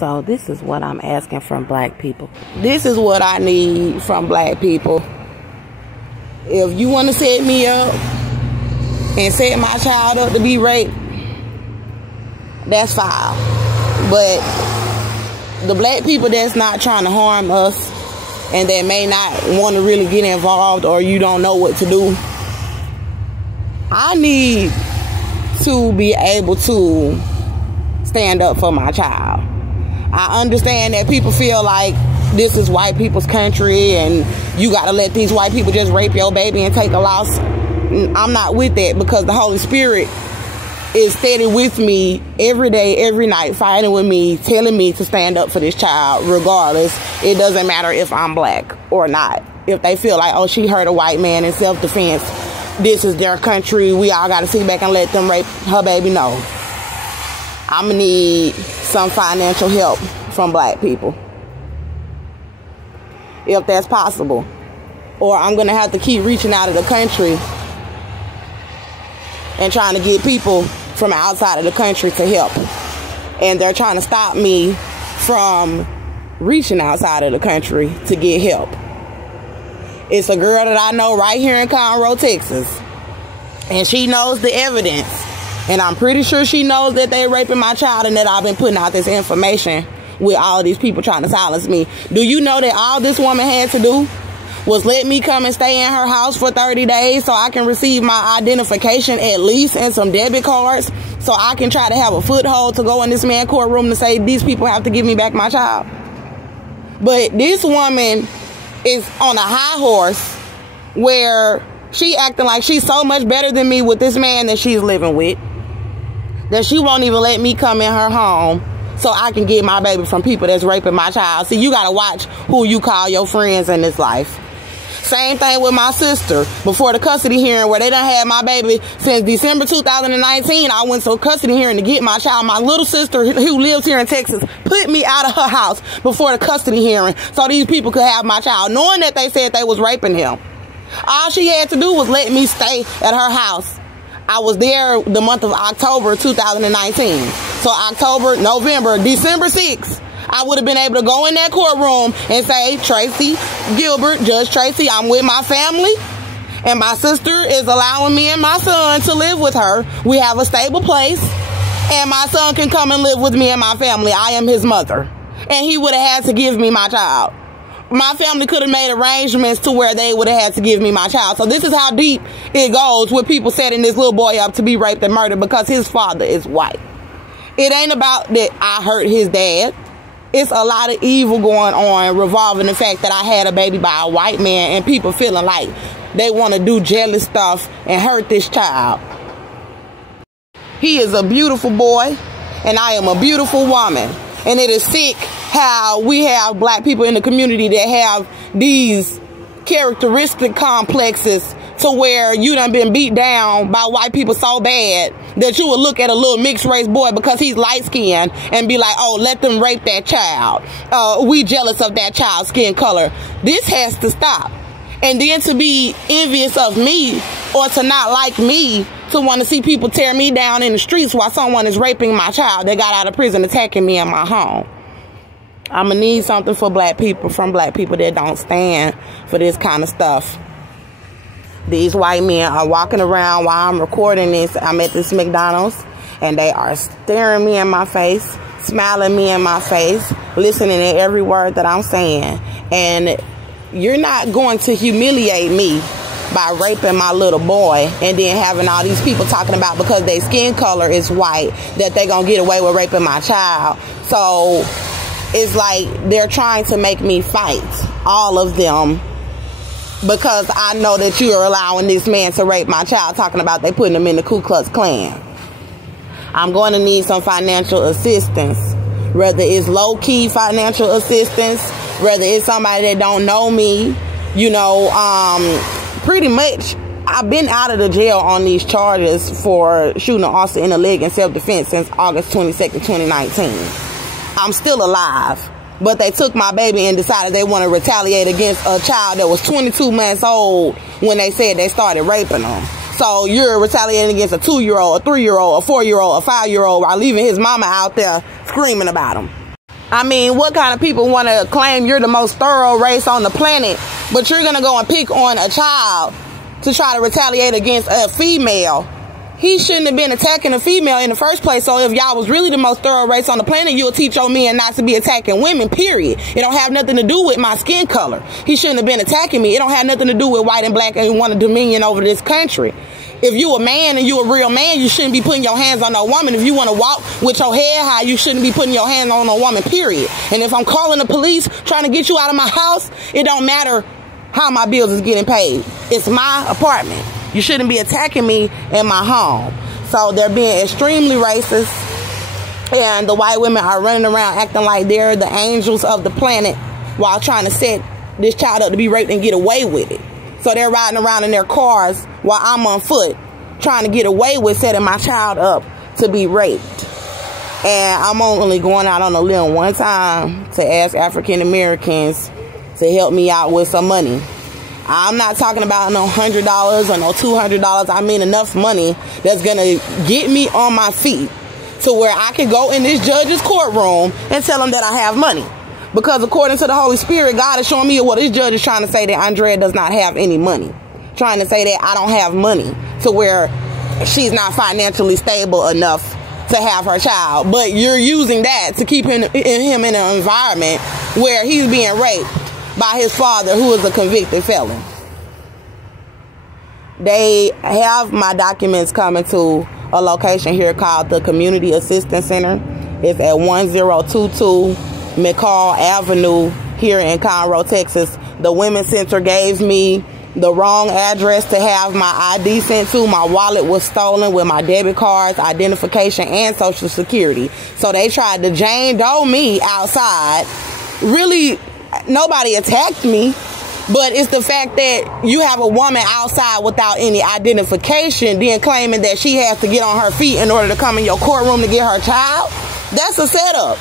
So this is what I'm asking from black people. This is what I need from black people. If you want to set me up and set my child up to be raped, that's fine. But the black people that's not trying to harm us and that may not want to really get involved, or you don't know what to do, I need to be able to stand up for my child. I understand that people feel like this is white people's country and you got to let these white people just rape your baby and take a loss. I'm not with that, because the Holy Spirit is steady with me every day, every night, fighting with me, telling me to stand up for this child regardless. It doesn't matter if I'm black or not. If they feel like, oh, she hurt a white man in self-defense, this is their country, we all got to sit back and let them rape her baby. No. I'm going to need some financial help from black people, if that's possible. Or I'm going to have to keep reaching out of the country and trying to get people from outside of the country to help. And they're trying to stop me from reaching outside of the country to get help. It's a girl that I know right here in Conroe, Texas. And she knows the evidence. And I'm pretty sure she knows that they're raping my child and that I've been putting out this information with all these people trying to silence me. Do you know that all this woman had to do was let me come and stay in her house for 30 days so I can receive my identification at least and some debit cards so I can try to have a foothold to go in this man's courtroom to say these people have to give me back my child? But this woman is on a high horse where she acting like she's so much better than me with this man that she's living with, that she won't even let me come in her home so I can get my baby from people that's raping my child. See, you gotta watch who you call your friends in this life. Same thing with my sister. Before the custody hearing where they done had my baby since December 2019, I went to a custody hearing to get my child. My little sister who lives here in Texas put me out of her house before the custody hearing so these people could have my child, knowing that they said they was raping him. All she had to do was let me stay at her house. I was there the month of October 2019. So October, November, December 6th, I would have been able to go in that courtroom and say, Tracy Gilbert, Judge Tracy, I'm with my family, and my sister is allowing me and my son to live with her. We have a stable place, and my son can come and live with me and my family. I am his mother. And he would have had to give me my child. My family could have made arrangements to where they would have had to give me my child. So this is how deep it goes with people setting this little boy up to be raped and murdered because his father is white. It ain't about that I hurt his dad. It's a lot of evil going on revolving the fact that I had a baby by a white man and people feeling like they want to do jealous stuff and hurt this child. He is a beautiful boy and I am a beautiful woman. And it is sick how we have black people in the community that have these characteristic complexes to where you done been beat down by white people so bad that you would look at a little mixed race boy because he's light skinned and be like, oh, let them rape that child. We jealous of that child's skin color. This has to stop. And then to be envious of me or to not like me, to want to see people tear me down in the streets while someone is raping my child that got out of prison, attacking me in my home. I'm going to need something for black people, from black people that don't stand for this kind of stuff. These white men are walking around while I'm recording this. I'm at this McDonald's and they are staring me in my face, smiling me in my face, listening to every word that I'm saying. And you're not going to humiliate me by raping my little boy and then having all these people talking about because their skin color is white that they gonna get away with raping my child. So it's like they're trying to make me fight, all of them, because I know that you are allowing this man to rape my child, talking about they putting him in the Ku Klux Klan. I'm going to need some financial assistance, whether it's low-key financial assistance, whether it's somebody that don't know me, you know. Pretty much, I've been out of the jail on these charges for shooting an officer in the leg in self-defense since August 22nd, 2019. I'm still alive, but they took my baby and decided they want to retaliate against a child that was 22 months old when they said they started raping them. So you're retaliating against a 2-year-old, a 3-year-old, a 4-year-old, a 5-year-old while leaving his mama out there screaming about him. I mean, what kind of people want to claim you're the most thorough race on the planet, but you're going to go and pick on a child to try to retaliate against a female? He shouldn't have been attacking a female in the first place. So if y'all was really the most thorough race on the planet, you'll teach your men not to be attacking women, period. It don't have nothing to do with my skin color. He shouldn't have been attacking me. It don't have nothing to do with white and black and want a dominion over this country. If you a man and you a real man, you shouldn't be putting your hands on no woman. If you want to walk with your head high, you shouldn't be putting your hands on a woman, period. And if I'm calling the police trying to get you out of my house, it don't matter how my bills is getting paid. It's my apartment. You shouldn't be attacking me in my home. So they're being extremely racist. And the white women are running around acting like they're the angels of the planet while trying to set this child up to be raped and get away with it. So they're riding around in their cars while I'm on foot trying to get away with setting my child up to be raped. And I'm only going out on a limb one time to ask African Americans to help me out with some money. I'm not talking about no $100 or no $200. I mean enough money that's going to get me on my feet to where I can go in this judge's courtroom and tell them that I have money. Because according to the Holy Spirit, God is showing me what this judge is trying to say that Andrea does not have any money. Trying to say that I don't have money to where she's not financially stable enough to have her child. But you're using that to keep him in an environment where he's being raped by his father, who is a convicted felon. They have my documents coming to a location here called the Community Assistance Center. It's at 1022 McCall Avenue here in Conroe, Texas. The Women's Center gave me the wrong address to have my ID sent to. My wallet was stolen with my debit cards, identification, and Social Security. So they tried to Jane Doe me outside. Really, nobody attacked me, but it's the fact that you have a woman outside without any identification, then claiming that she has to get on her feet in order to come in your courtroom to get her child. That's a setup.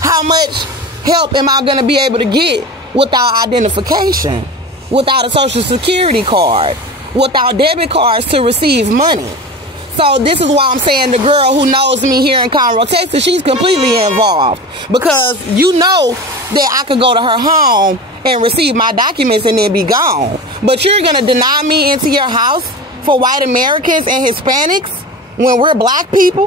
How much help am I going to be able to get without identification, without a Social Security card, without debit cards to receive money? So this is why I'm saying the girl who knows me here in Conroe, Texas, she's completely involved. Because you know that I could go to her home and receive my documents and then be gone. But you're going to deny me into your house for white Americans and Hispanics when we're black people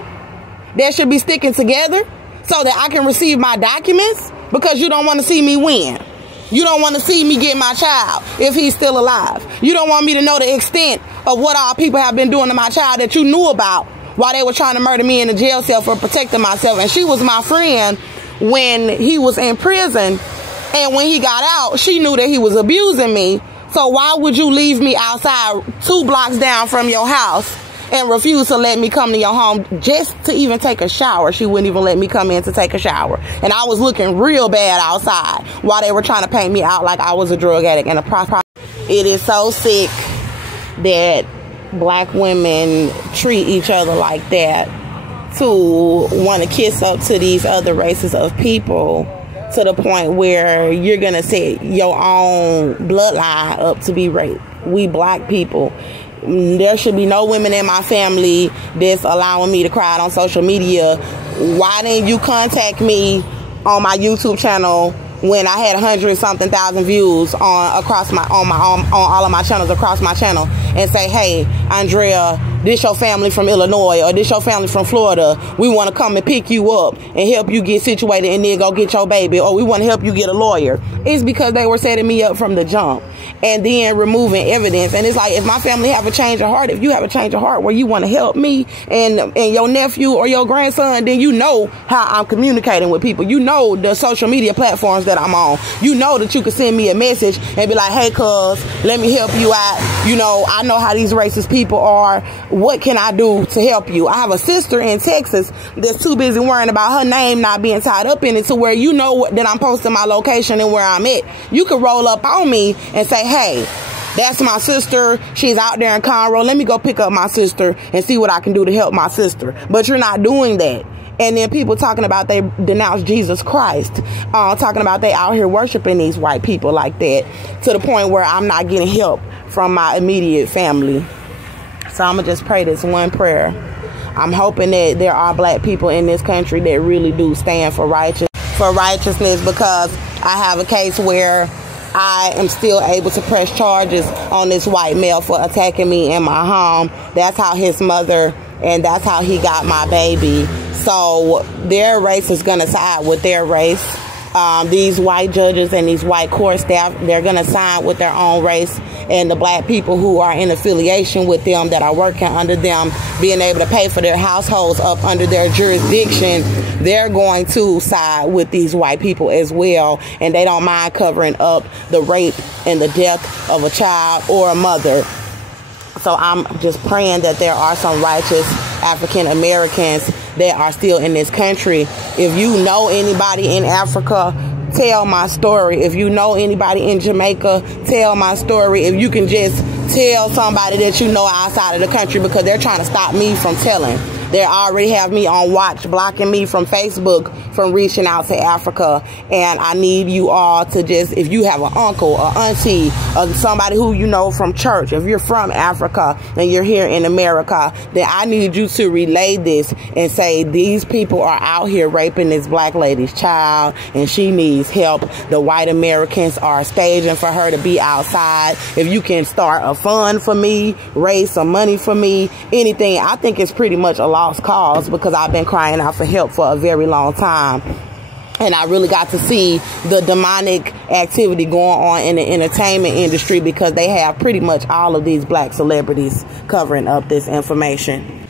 that should be sticking together so that I can receive my documents? Because you don't want to see me win. You don't want to see me get my child if he's still alive. You don't want me to know the extent of what all people have been doing to my child that you knew about while they were trying to murder me in the jail cell for protecting myself. And she was my friend when he was in prison. And when he got out, she knew that he was abusing me. So why would you leave me outside 2 blocks down from your house and refuse to let me come to your home just to even take a shower? She wouldn't even let me come in to take a shower. And I was looking real bad outside while they were trying to paint me out like I was a drug addict and a prostitute. It is so sick that black women treat each other like that, to want to kiss up to these other races of people to the point where you're going to set your own bloodline up to be raped. We black people, there should be no women in my family that's allowing me to cry out on social media. Why didn't you contact me on my YouTube channel when I had 100-something thousand views on all of my channels across my channel and say, hey, Andrea, this your family from Illinois or this your family from Florida. We want to come and pick you up and help you get situated and then go get your baby, or we want to help you get a lawyer. It's because they were setting me up from the jump and then removing evidence. And it's like, if my family have a change of heart, if you have a change of heart where you want to help me and your nephew or your grandson, then you know how I'm communicating with people. You know the social media platforms that I'm on. You know that you can send me a message and be like, hey, cuz, let me help you out. You know, I know how these racist people are. What can I do to help you? I have a sister in Texas that's too busy worrying about her name not being tied up in it to where you know that I'm posting my location and where I'm at. You could roll up on me and say, hey, that's my sister. She's out there in Conroe. Let me go pick up my sister and see what I can do to help my sister. But you're not doing that. And then people talking about they denounce Jesus Christ, talking about they out here worshiping these white people like that, to the point where I'm not getting help from my immediate family. So I'm going to just pray this one prayer. I'm hoping that there are black people in this country that really do stand for for righteousness, because I have a case where I am still able to press charges on this white male for attacking me in my home. That's how his mother, and that's how he got my baby. So their race is going to side with their race. These white judges and these white court staff, they're going to side with their own race. And the black people who are in affiliation with them, that are working under them, being able to pay for their households up under their jurisdiction, they're going to side with these white people as well. And they don't mind covering up the rape and the death of a child or a mother. So I'm just praying that there are some righteous African Americans that are still in this country. If you know anybody in Africa, tell my story. If you know anybody in Jamaica, tell my story. If you can just tell somebody that you know outside of the country, because they're trying to stop me from telling. They already have me on watch, blocking me from Facebook from reaching out to Africa. And I need you all to just, if you have an uncle or auntie or somebody who you know from church, if you're from Africa and you're here in America, then I need you to relay this and say, these people are out here raping this black lady's child and she needs help. The white Americans are staging for her to be outside. If you can start a fund for me, raise some money for me, anything, I think it's pretty much a lost cause, because I've been crying out for help for a very long time. And I really got to see the demonic activity going on in the entertainment industry, because they have pretty much all of these black celebrities covering up this information.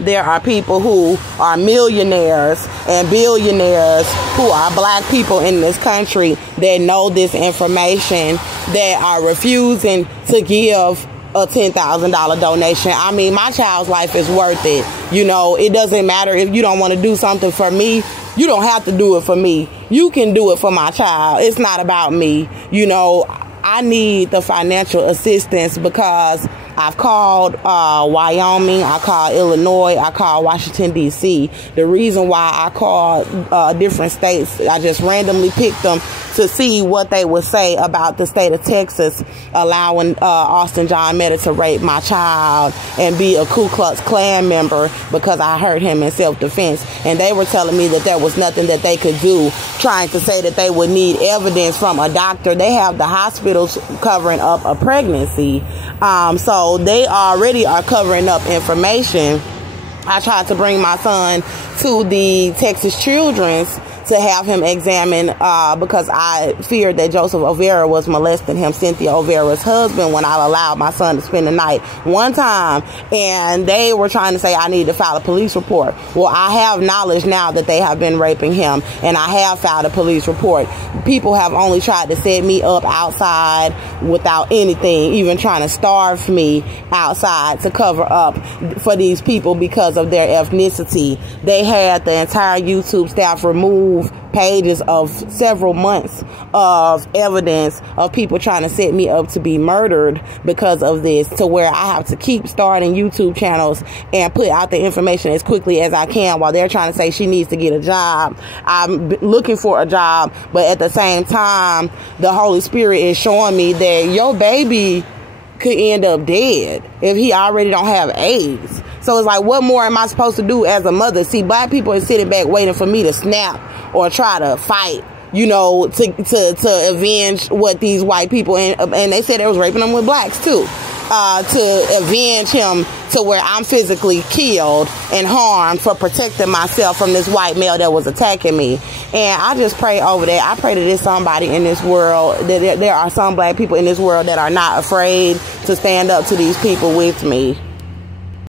There are people who are millionaires and billionaires who are black people in this country that know this information, that are refusing to give a $10,000 donation. I mean, my child's life is worth it. You know, it doesn't matter if you don't want to do something for me. You don't have to do it for me. You can do it for my child. It's not about me. You know, I need the financial assistance, because I've called Wyoming, I called Illinois, I called Washington, D.C. The reason why I called different states, I just randomly picked them to see what they would say about the state of Texas allowing Austin John Meta to rape my child and be a Ku Klux Klan member, because I hurt him in self-defense. And they were telling me that there was nothing that they could do, trying to say that they would need evidence from a doctor. They have the hospitals covering up a pregnancy. So they already are covering up information. I tried to bring my son to the Texas Children's to have him examined, because I feared that Joseph O'Vera was molesting him, Cynthia O'Vera's husband, when I allowed my son to spend the night one time. And they were trying to say I need to file a police report. Well, I have knowledge now that they have been raping him, and I have filed a police report. People have only tried to set me up outside without anything, even trying to starve me outside to cover up for these people because of their ethnicity. They had the entire YouTube staff remove pages of several months of evidence of people trying to set me up to be murdered because of this, to where I have to keep starting YouTube channels and put out the information as quickly as I can, while they're trying to say she needs to get a job. I'm looking for a job, but at the same time, the Holy Spirit is showing me that your baby could end up dead if he already don't have AIDS. So it's like, what more am I supposed to do as a mother? See, black people are sitting back waiting for me to snap or try to fight, you know, to avenge what these white people, and they said they was raping them with blacks too, to avenge him, to where I'm physically killed and harmed for protecting myself from this white male that was attacking me. And I just pray over that. I pray that there's somebody in this world, that there are some black people in this world that are not afraid to stand up to these people with me.